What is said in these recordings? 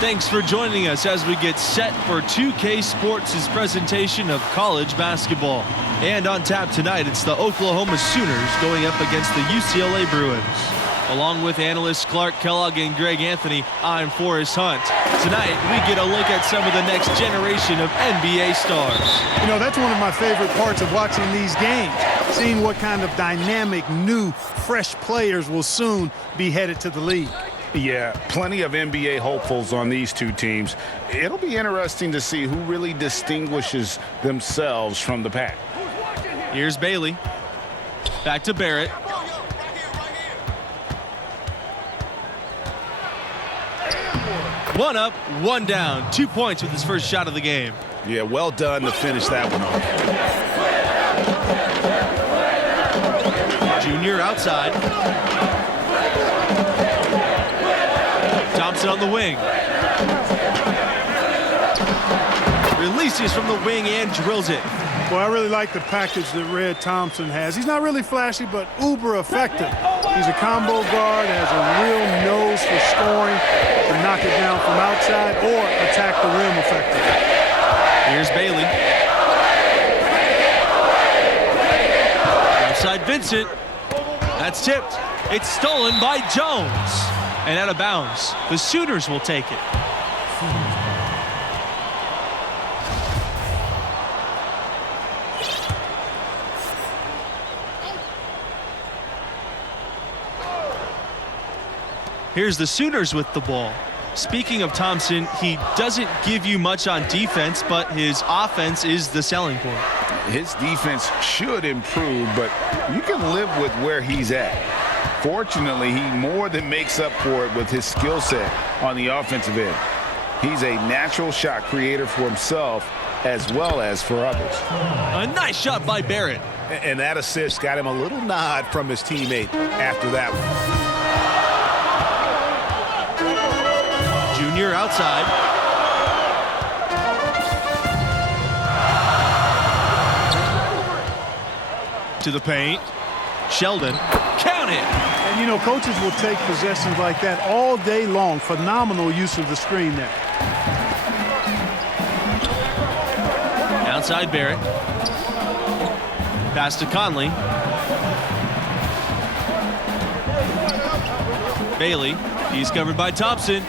Thanks for joining us as we get set for 2K Sports' presentation of college basketball. And on tap tonight, it's the Oklahoma Sooners going up against the UCLA Bruins. Along with analysts Clark Kellogg and Greg Anthony, I'm Forrest Hunt. Tonight, we get a look at some of the next generation of NBA stars. You know, that's one of my favorite parts of watching these games, seeing what kind of dynamic, new, fresh players will soon be headed to the league. Yeah, plenty of NBA hopefuls on these two teams. It'll be interesting to see who really distinguishes themselves from the pack. Here's Bailey. Back to Barrett. One up, one down. 2 points with his first shot of the game. Yeah, well done to finish that one off. Junior outside. Thompson on the wing. Releases from the wing and drills it. Well, I really like the package that Red Thompson has. He's not really flashy, but uber effective. He's a combo guard, has a real nose for scoring, can knock it down from outside or attack the rim effectively. Here's Bailey. Outside Vincent. That's tipped. It's stolen by Jones. And out of bounds. The Sooners will take it. Here's the Sooners with the ball. Speaking of Thompson, he doesn't give you much on defense, but his offense is the selling point. His defense should improve, but you can live with where he's at. Fortunately, he more than makes up for it with his skill set on the offensive end. He's a natural shot creator for himself as well as for others. A nice shot by Barrett. And that assist got him a little nod from his teammate after that one. Junior outside. To the paint. Sheldon. Count it. And, you know, coaches will take possessions like that all day long. Phenomenal use of the screen there. Outside Barrett. Pass to Conley. Bailey. He's covered by Thompson.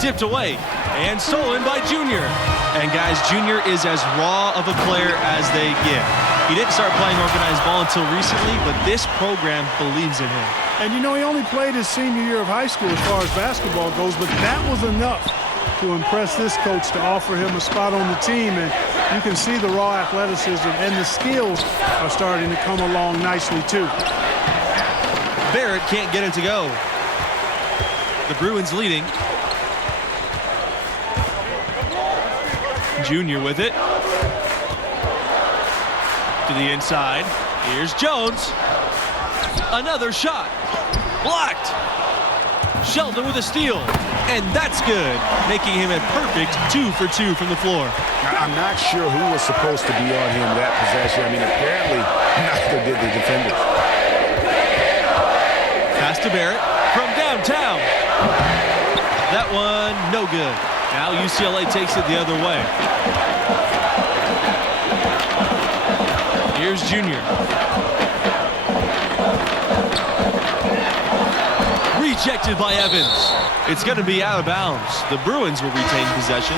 Tipped away and stolen by Junior. And guys, Junior is as raw of a player as they get. He didn't start playing organized ball until recently, but this program believes in him. And you know, he only played his senior year of high school as far as basketball goes, but that was enough to impress this coach to offer him a spot on the team. And you can see the raw athleticism and the skills are starting to come along nicely too. Barrett can't get it to go. The Bruins leading. Junior with it. To the inside. Here's Jones. Another shot. Blocked. Sheldon with a steal. And that's good, making him a perfect 2 for 2 from the floor. I'm not sure who was supposed to be on him that possession. I mean, apparently neither did the defenders. Pass to Barrett from downtown. That one, no good. Now UCLA takes it the other way. Here's Junior. Rejected by Evans. It's going to be out of bounds. The Bruins will retain possession.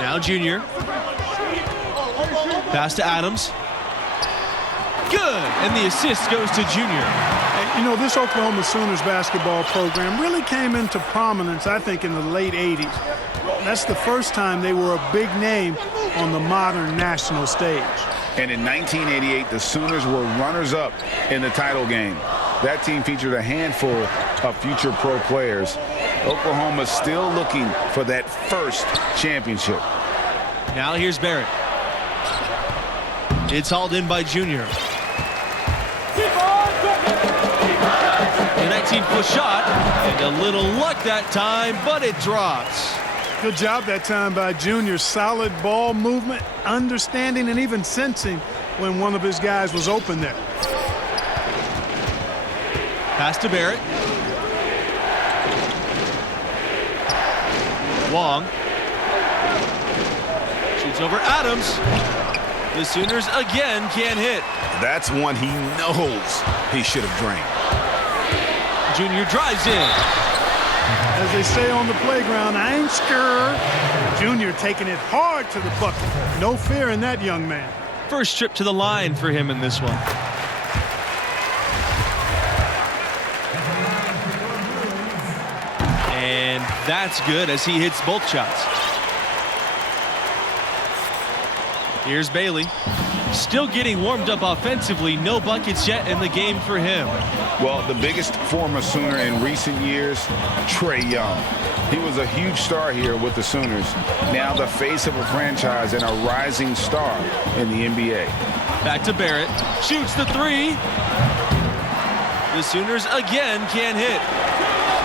Now Junior. Pass to Adams. Good. And the assist goes to Junior. And, you know, this Oklahoma Sooners basketball program really came into prominence, I think, in the late 80s. That's the first time they were a big name on the modern national stage. And in 1988, the Sooners were runners-up in the title game. That team featured a handful of future pro players. Oklahoma's still looking for that first championship. Now here's Barrett. It's hauled in by Junior. An 18-foot shot, and a little luck that time, but it drops. Good job that time by Junior. Solid ball movement, understanding, and even sensing when one of his guys was open there. Pass to Barrett. Wong. Shoots over Adams. The Sooners again can't hit. That's one he knows he should have drained. Junior drives in. As they say on the playground, I ain't scared. Junior taking it hard to the bucket. No fear in that young man. First trip to the line for him in this one. And that's good as he hits both shots. Here's Bailey. Still getting warmed up offensively. No buckets yet in the game for him. Well, the biggest former Sooner in recent years, Trae Young. He was a huge star here with the Sooners. Now the face of a franchise and a rising star in the NBA. Back to Barrett. Shoots the three. The Sooners again can't hit.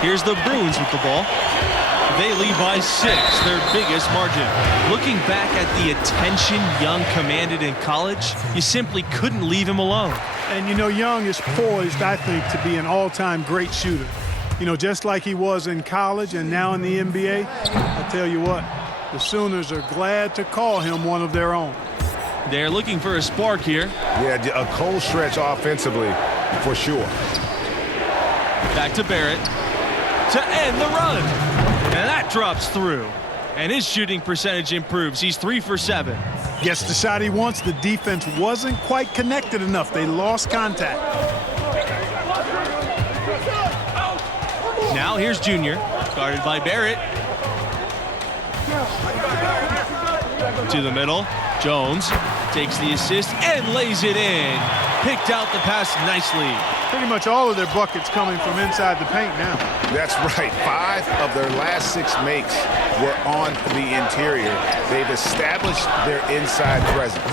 Here's the Bruins with the ball. They lead by 6, their biggest margin. Looking back at the attention Young commanded in college, you simply couldn't leave him alone. And, you know, Young is poised, I think, to be an all-time great shooter. You know, just like he was in college and now in the NBA, I tell you what, the Sooners are glad to call him one of their own. They're looking for a spark here. Yeah, a cold stretch offensively, for sure. Back to Barrett to end the run. And that drops through. And his shooting percentage improves. He's 3 for 7. Gets the shot he wants. The defense wasn't quite connected enough. They lost contact. Now here's Junior, guarded by Barrett. To the middle. Jones takes the assist and lays it in. Picked out the pass nicely. Pretty much all of their buckets coming from inside the paint now. That's right. 5 of their last 6 makes were on the interior. They've established their inside presence.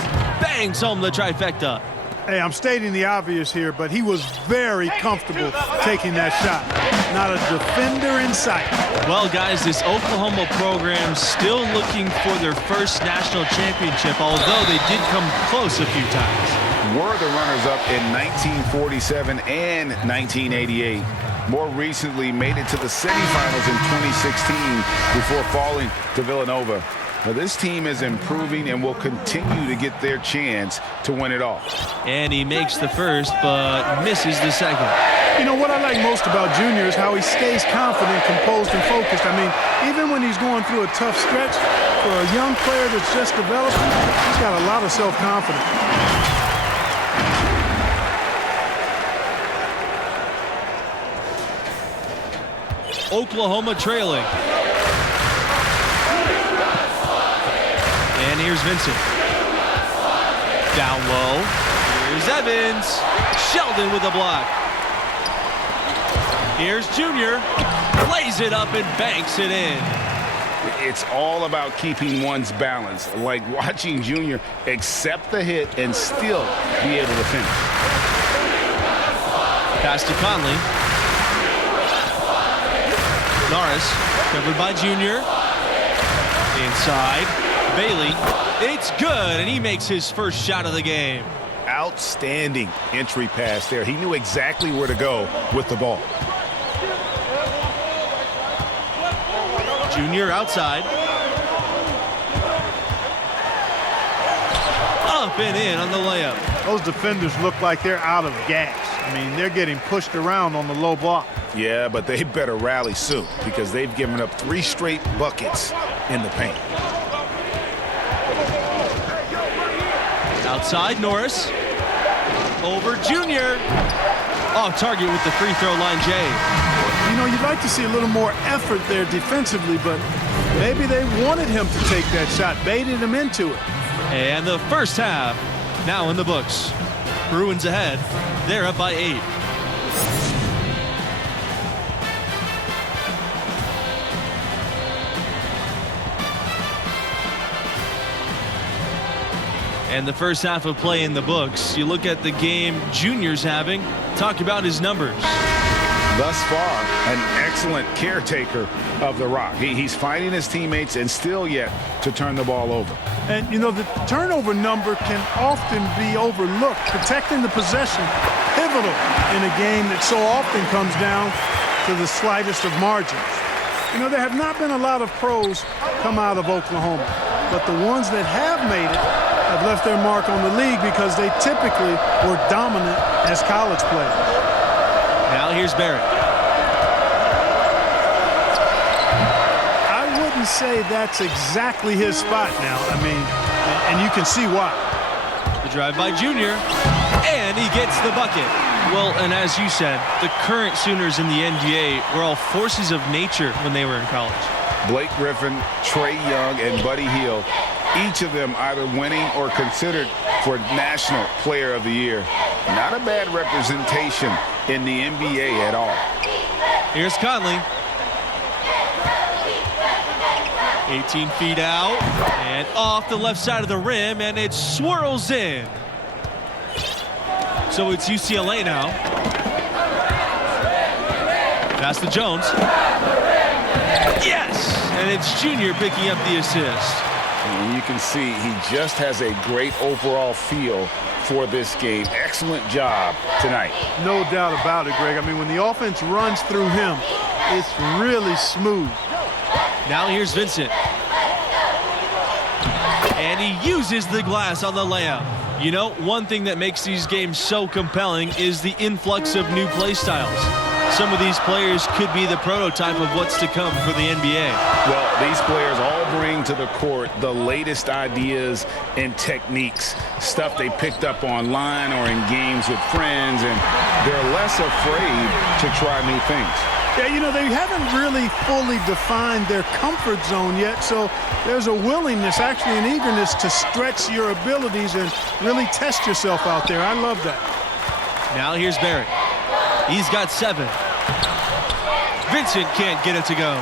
Bangs home the trifecta. Hey, I'm stating the obvious here, but he was very comfortable taking that shot. Not a defender in sight. Well, guys, this Oklahoma program still looking for their first national championship, although they did come close a few times. Were the runners-up in 1947 and 1988. More recently made it to the semifinals in 2016 before falling to Villanova. Now, this team is improving and will continue to get their chance to win it all. And he makes the first, but misses the second. You know, what I like most about Junior is how he stays confident, composed, and focused. I mean, even when he's going through a tough stretch, for a young player that's just developing, he's got a lot of self-confidence. Oklahoma trailing. And here's Vincent. Down low. Here's Evans. Sheldon with a block. Here's Junior. Lays it up and banks it in. It's all about keeping one's balance, like watching Junior accept the hit and still be able to finish. Pass to Conley. Norris, covered by Junior. Inside, Bailey. It's good, and he makes his first shot of the game. Outstanding entry pass there. He knew exactly where to go with the ball. Junior outside. Up and in on the layup. Those defenders look like they're out of gas. I mean, they're getting pushed around on the low block. Yeah, but they better rally soon because they've given up 3 straight buckets in the paint. Outside, Norris. Over Junior. Off target with the free throw line, Jay. You know, you'd like to see a little more effort there defensively, but maybe they wanted him to take that shot, baited him into it. And the first half now in the books. Bruins ahead. They're up by 8. And the first half of play in the books. You look at the game Junior's having. Talk about his numbers. Thus far, an excellent caretaker of the rock. He's finding his teammates and still yet to turn the ball over. And, you know, the turnover number can often be overlooked. Protecting the possession, pivotal in a game that so often comes down to the slightest of margins. You know, there have not been a lot of pros come out of Oklahoma, but the ones that have made it have left their mark on the league because they typically were dominant as college players. Now here's Barrett. I wouldn't say that's exactly his spot now. I mean, and you can see why. The drive by Junior, and he gets the bucket. Well, and as you said, the current Sooners in the NBA were all forces of nature when they were in college. Blake Griffin, Trae Young, and Buddy Hield, each of them either winning or considered for National Player of the Year. Not a bad representation in the NBA at all. Here's Conley. 18 feet out and off the left side of the rim, and it swirls in. So it's UCLA now. Pass to Jones. Yes! And it's Junior picking up the assist. And you can see he just has a great overall feel for this game. Excellent job tonight. No doubt about it, Greg. I mean, when the offense runs through him, it's really smooth. Now here's Vincent. And he uses the glass on the layup. You know, one thing that makes these games so compelling is the influx of new play styles. Some of these players could be the prototype of what's to come for the NBA. Well, these players all bring to the court the latest ideas and techniques, stuff they picked up online or in games with friends, and they're less afraid to try new things. Yeah, you know, they haven't really fully defined their comfort zone yet, so there's a willingness, actually an eagerness to stretch your abilities and really test yourself out there. I love that. Now here's Barrett. He's got 7. Vincent can't get it to go.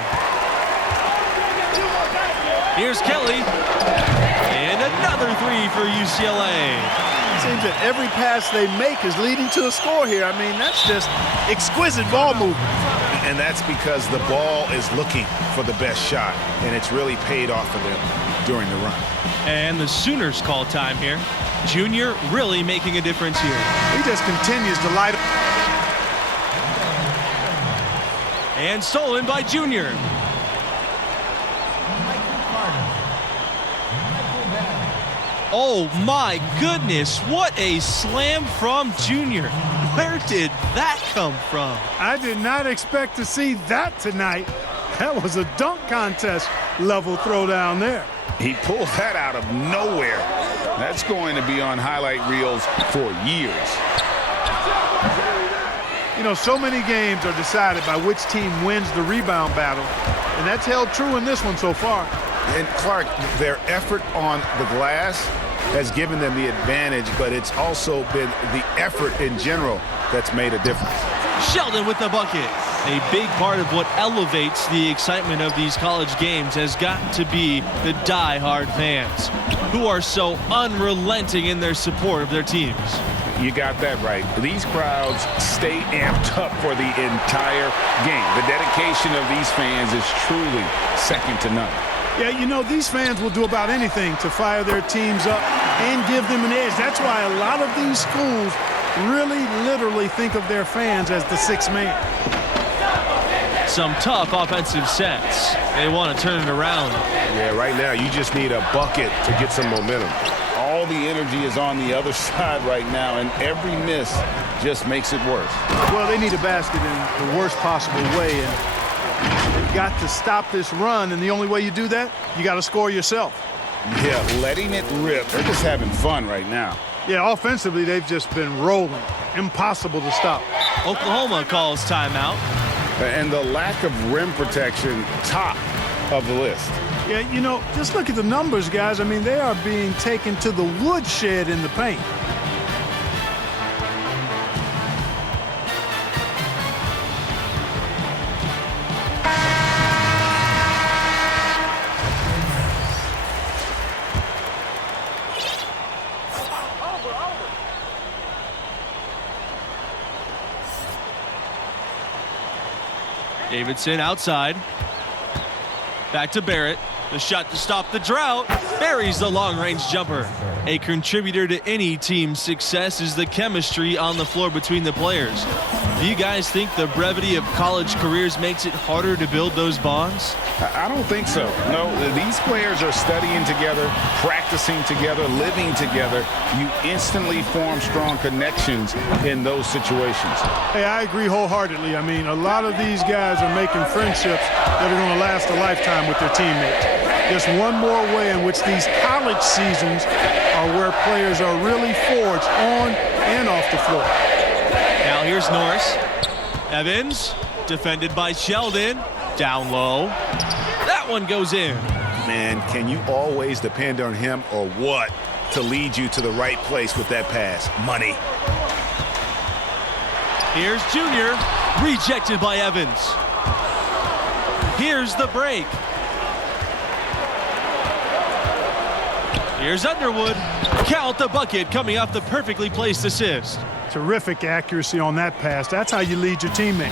Here's Kelly. And another 3 for UCLA. It seems that every pass they make is leading to a score here. I mean, that's just exquisite ball movement. And that's because the ball is looking for the best shot, and it's really paid off for them during the run. And the Sooners call time here. Junior really making a difference here. He just continues to light up. And stolen by Junior. Oh my goodness, what a slam from Junior. Where did that come from? I did not expect to see that tonight. That was a dunk contest level throwdown there. He pulled that out of nowhere. That's going to be on highlight reels for years. You know, so many games are decided by which team wins the rebound battle, and that's held true in this one so far. And Clark, their effort on the glass has given them the advantage, but it's also been the effort in general that's made a difference. Sheldon with the bucket. A big part of what elevates the excitement of these college games has got to be the die-hard fans who are so unrelenting in their support of their teams. You got that right. These crowds stay amped up for the entire game. The dedication of these fans is truly second to none. Yeah, you know, these fans will do about anything to fire their teams up and give them an edge. That's why a lot of these schools really literally think of their fans as the sixth man. Some tough offensive sets. They want to turn it around. Yeah, right now you just need a bucket to get some momentum. All the energy is on the other side right now, and every miss just makes it worse. Well, they need a basket in the worst possible way, and they've got to stop this run, and the only way you do that, you got to score yourself. Yeah, letting it rip. They're just having fun right now. Yeah, offensively, they've just been rolling. Impossible to stop. Oklahoma calls timeout. And the lack of rim protection, top of the list. Yeah, you know, just look at the numbers, guys. I mean, they are being taken to the woodshed in the paint. Davidson outside. Back to Barrett. The shot to stop the drought. Buries the long-range jumper. A contributor to any team's success is the chemistry on the floor between the players. Do you guys think the brevity of college careers makes it harder to build those bonds? I don't think so. No, these players are studying together, practicing together, living together. You instantly form strong connections in those situations. Hey, I agree wholeheartedly. I mean, a lot of these guys are making friendships that are going to last a lifetime with their teammates. Just one more way in which these college seasons are where players are really forged on and off the floor. Now here's Norris. Evans, defended by Sheldon. Down low. That one goes in. Man, can you always depend on him or what to lead you to the right place with that pass? Money. Here's Junior. Rejected by Evans. Here's the break. Here's Underwood. Count the bucket coming off the perfectly placed assist. Terrific accuracy on that pass. That's how you lead your teammate.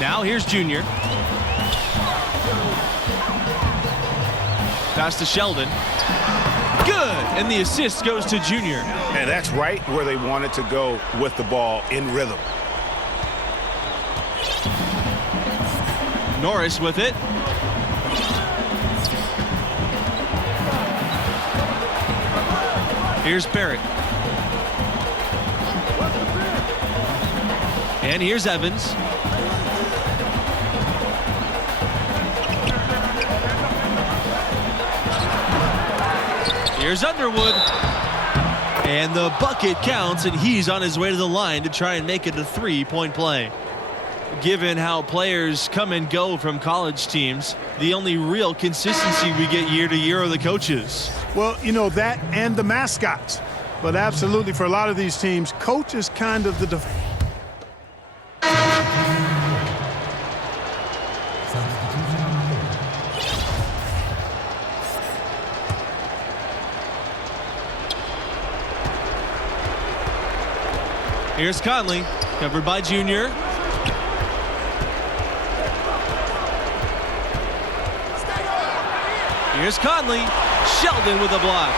Now here's Junior. Pass to Sheldon. Good, and the assist goes to Junior. And that's right where they wanted to go with the ball, in rhythm. Norris with it. Here's Barrett. And here's Evans. Here's Underwood. And the bucket counts, and he's on his way to the line to try and make it a three-point play. Given how players come and go from college teams, the only real consistency we get year to year are the coaches. Well, you know, that and the mascots. But absolutely, for a lot of these teams, coach is kind of the Here's Conley, covered by Junior. Here's Conley. Sheldon with a block.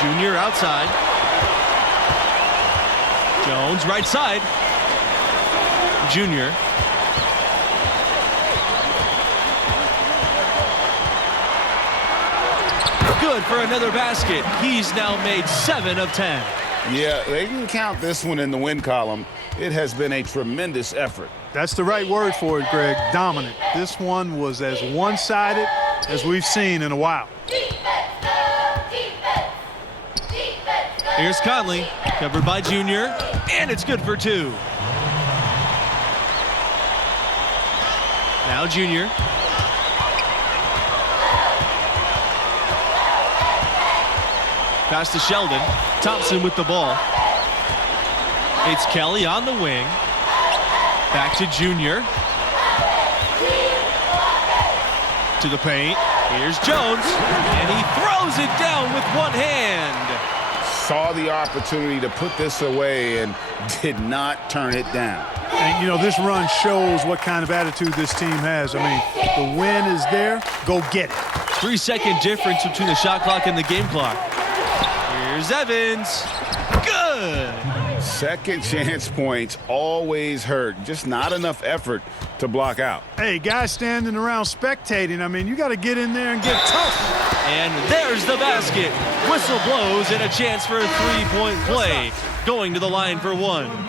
Junior outside. Jones right side. Junior. Good for another basket. He's now made 7 of 10. Yeah, they can count this one in the win column. It has been a tremendous effort. That's the right word for it, Greg. Dominant. This one was as one-sided as we've seen in a while. Here's Conley, covered by Junior, and it's good for 2. Now Junior. Pass to Sheldon. Thompson with the ball. It's Kelly on the wing. Back to Junior. To the paint. Here's Jones. And he throws it down with one hand. Saw the opportunity to put this away and did not turn it down. And, you know, this run shows what kind of attitude this team has. I mean, the win is there. Go get it. 3-second difference between the shot clock and the game clock. Here's Evans. Good. Second chance points always hurt. Just not enough effort to block out. Hey, guys standing around spectating, I mean, you got to get in there and get tough. And there's the basket. Whistle blows and a chance for a three-point play. Going to the line for 1.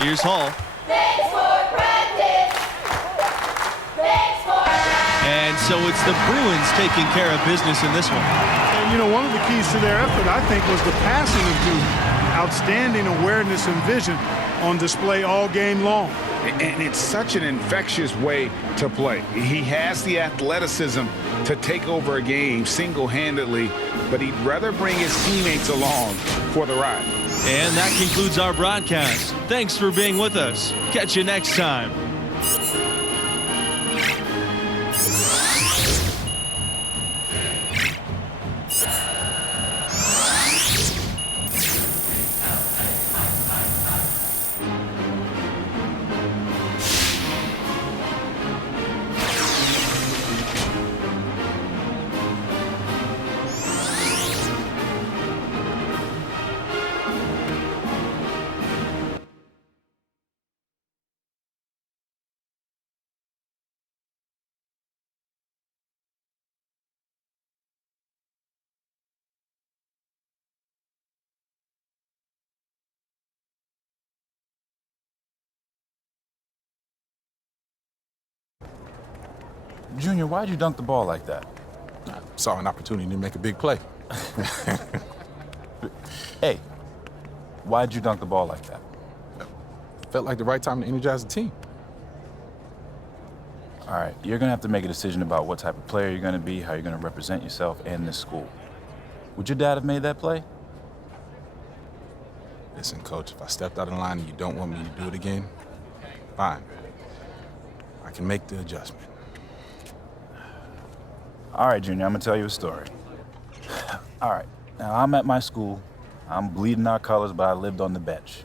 Here's Hall. And so it's the Bruins taking care of business in this one. And, you know, one of the keys to their effort, I think, was the passing of Duke. Outstanding awareness and vision on display all game long. And it's such an infectious way to play. He has the athleticism to take over a game single-handedly, but he'd rather bring his teammates along for the ride. And that concludes our broadcast. Thanks for being with us. Catch you next time. Junior, why'd you dunk the ball like that? I saw an opportunity to make a big play. Hey, why'd you dunk the ball like that? Felt like the right time to energize the team. All right, you're gonna have to make a decision about what type of player you're gonna be, how you're gonna represent yourself and this school. Would your dad have made that play? Listen, Coach, if I stepped out of line and you don't want me to do it again, fine. I can make the adjustment. All right, Junior, I'm gonna tell you a story. All right, now I'm at my school. I'm bleeding our colors, but I lived on the bench.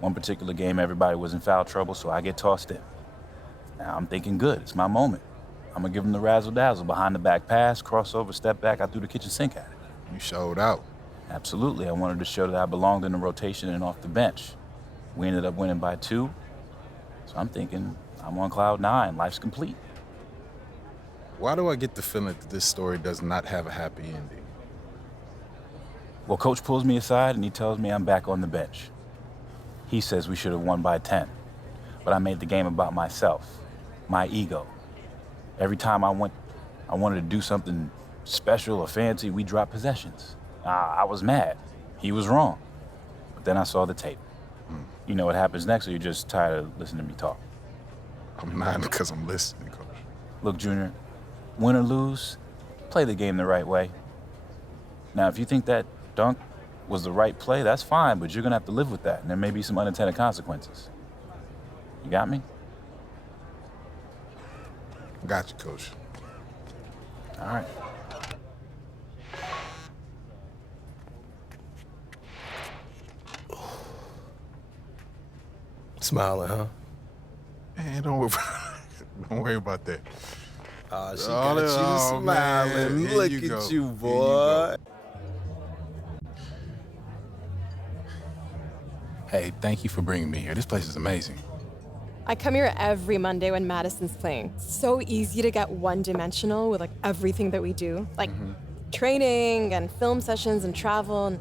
One particular game, everybody was in foul trouble, so I get tossed in. Now I'm thinking, good, it's my moment. I'm gonna give them the razzle-dazzle, behind the back pass, crossover, step back, I threw the kitchen sink at it. You showed out. Absolutely, I wanted to show that I belonged in the rotation and off the bench. We ended up winning by 2, so I'm thinking, I'm on cloud 9, life's complete. Why do I get the feeling that this story does not have a happy ending? Well, Coach pulls me aside and he tells me I'm back on the bench. He says we should have won by 10, but I made the game about myself, my ego. Every time I wanted to do something special or fancy, we dropped possessions. I was mad. He was wrong. But then I saw the tape. You know what happens next, or you're just tired of listening to me talk? I'm not because I'm listening, Coach. Look, Junior, win or lose, play the game the right way. Now, if you think that dunk was the right play, that's fine, but you're gonna have to live with that, and there may be some unintended consequences. You got me? Got you, Coach. All right. Smiling, huh? Man, don't worry about that. Oh, she got you smiling. Man. Here Look you at go. you, Here boy. Hey, thank you for bringing me here. This place is amazing. I come here every Monday when Madison's playing. So easy to get one-dimensional with like everything that we do, like training and film sessions and travel. And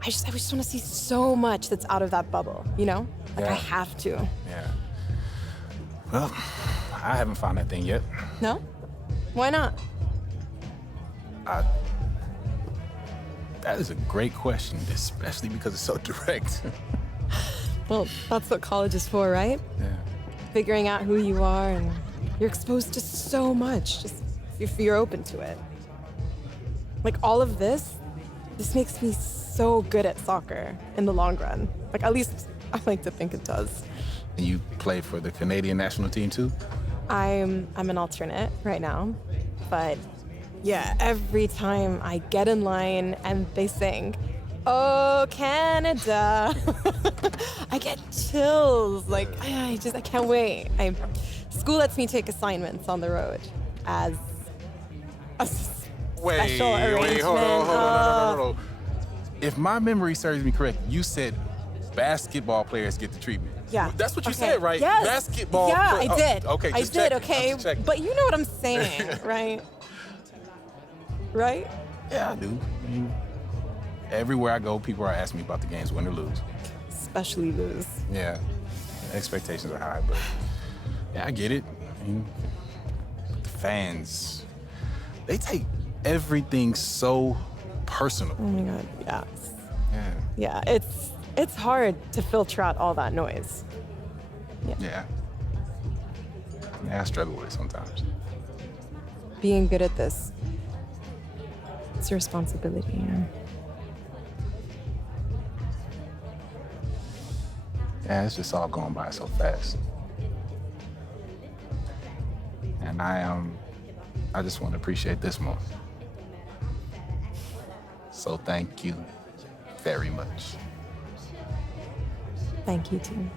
I just want to see so much that's out of that bubble, you know? Like Yeah. I have to. Yeah. Well, I haven't found that thing yet. No? Why not? That is a great question, especially because it's so direct. Well, that's what college is for, right? Yeah. Figuring out who you are, and you're exposed to so much, just if you're open to it. Like all of this makes me so good at soccer in the long run. Like at least I like to think it does. And you play for the Canadian national team too? I'm an alternate right now, but yeah, every time I get in line and they sing, "Oh, Canada," I get chills. Like I can't wait. School lets me take assignments on the road as a special arrangement. Hold on. No. If my memory serves me correct, you said basketball players get the treatment. Yeah. That's what you Okay. said, right? Yes. Basketball. Yeah, I did. Okay, I just did. checking. Okay, I'm just checking. but you know what I'm saying, right? Right? Yeah, I do. I mean, everywhere I go, people are asking me about the games, win or lose. Especially lose. Yeah, expectations are high, but yeah, I get it. I mean, the fans, they take everything so personal. Oh my God. Yeah. Yeah. Yeah. It's hard to filter out all that noise. Yeah, I struggle with it sometimes. Being good at this, it's a responsibility. Yeah, it's just all going by so fast. And I just want to appreciate this more. So thank you very much. Thank you, too.